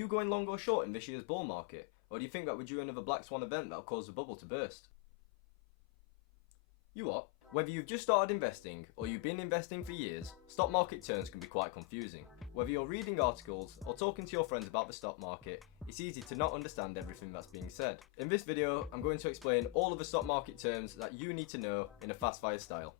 you going long or short in this year's bull market? Or do you think that we're due another black swan event that'll cause the bubble to burst? You what? Whether you've just started investing or you've been investing for years, stock market terms can be quite confusing. Whether you're reading articles or talking to your friends about the stock market, it's easy to not understand everything that's being said. In this video, I'm going to explain all of the stock market terms that you need to know in a fast fire style.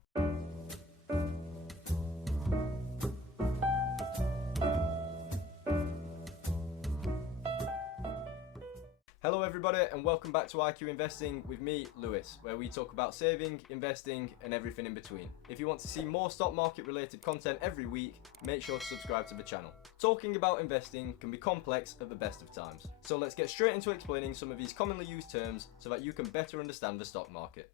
Hello everybody and welcome back to iQinvesting with me, Lewis, where we talk about saving, investing and everything in between. If you want to see more stock market related content every week, make sure to subscribe to the channel. Talking about investing can be complex at the best of times. So let's get straight into explaining some of these commonly used terms so that you can better understand the stock market.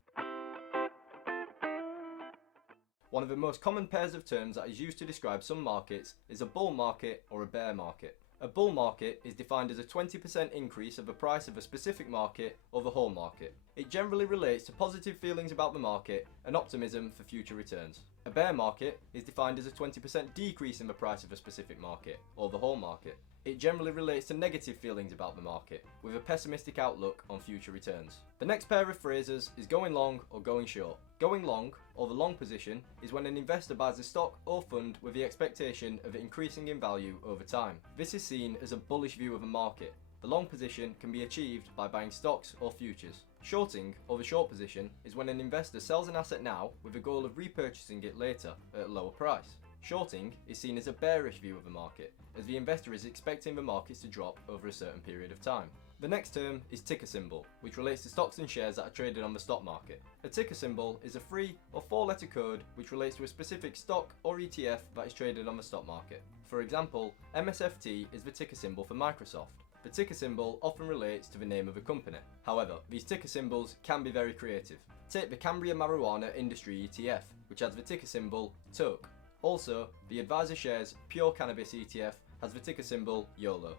One of the most common pairs of terms that is used to describe some markets is a bull market or a bear market. A bull market is defined as a 20% increase of the price of a specific market or the whole market. It generally relates to positive feelings about the market and optimism for future returns. A bear market is defined as a 20% decrease in the price of a specific market or the whole market. It generally relates to negative feelings about the market with a pessimistic outlook on future returns. The next pair of phrases is going long or going short. Going long, or the long position, is when an investor buys a stock or fund with the expectation of it increasing in value over time. This is seen as a bullish view of a market. The long position can be achieved by buying stocks or futures. Shorting, or the short position, is when an investor sells an asset now with the goal of repurchasing it later at a lower price. Shorting is seen as a bearish view of the market, as the investor is expecting the markets to drop over a certain period of time. The next term is ticker symbol, which relates to stocks and shares that are traded on the stock market. A ticker symbol is a 3 or 4-letter code which relates to a specific stock or ETF that is traded on the stock market. For example, MSFT is the ticker symbol for Microsoft. The ticker symbol often relates to the name of a company. However, these ticker symbols can be very creative. Take the Cambria Marijuana Industry ETF, which has the ticker symbol TOKE. Also, the Advisor Shares Pure Cannabis ETF has the ticker symbol YOLO.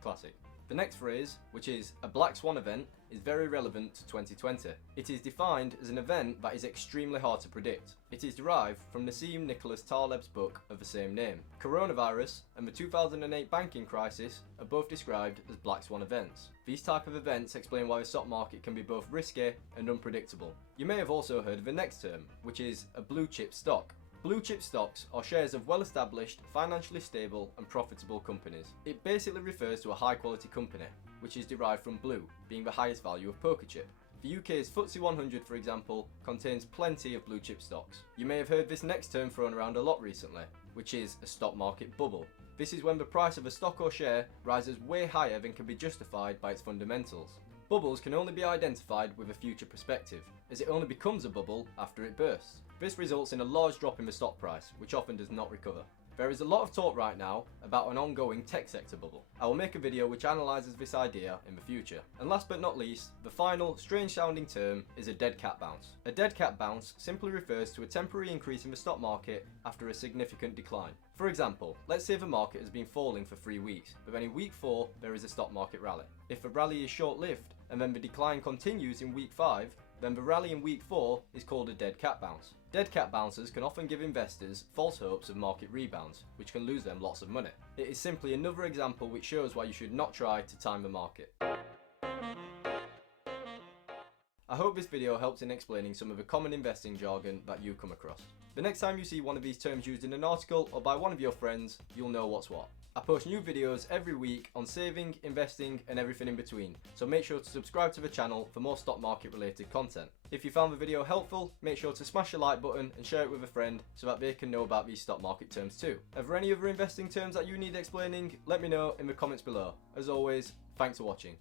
Classic. The next phrase, which is a black swan event, is very relevant to 2020. It is defined as an event that is extremely hard to predict. It is derived from Nassim Nicholas Taleb's book of the same name. Coronavirus and the 2008 banking crisis are both described as black swan events. These type of events explain why the stock market can be both risky and unpredictable. You may have also heard of the next term, which is a blue chip stock. Blue chip stocks are shares of well-established, financially stable and profitable companies. It basically refers to a high-quality company, which is derived from blue, being the highest value of poker chip. The UK's FTSE 100, for example, contains plenty of blue chip stocks. You may have heard this next term thrown around a lot recently, which is a stock market bubble. This is when the price of a stock or share rises way higher than can be justified by its fundamentals. Bubbles can only be identified with a future perspective, as it only becomes a bubble after it bursts. This results in a large drop in the stock price, which often does not recover. There is a lot of talk right now about an ongoing tech sector bubble. I will make a video which analyses this idea in the future. And last but not least, the final strange sounding term is a dead cat bounce. A dead cat bounce simply refers to a temporary increase in the stock market after a significant decline. For example, let's say the market has been falling for 3 weeks, but then in week 4 there is a stock market rally. If the rally is short-lived and then the decline continues in week 5, then the rally in week 4 is called a dead cat bounce. Dead cat bounces can often give investors false hopes of market rebounds, which can lose them lots of money. It is simply another example which shows why you should not try to time the market. I hope this video helps in explaining some of the common investing jargon that you come across. The next time you see one of these terms used in an article or by one of your friends, you'll know what's what. I post new videos every week on saving, investing and everything in between, so make sure to subscribe to the channel for more stock market related content. If you found the video helpful, make sure to smash the like button and share it with a friend so that they can know about these stock market terms too. Are there any other investing terms that you need explaining? Let me know in the comments below. As always, thanks for watching.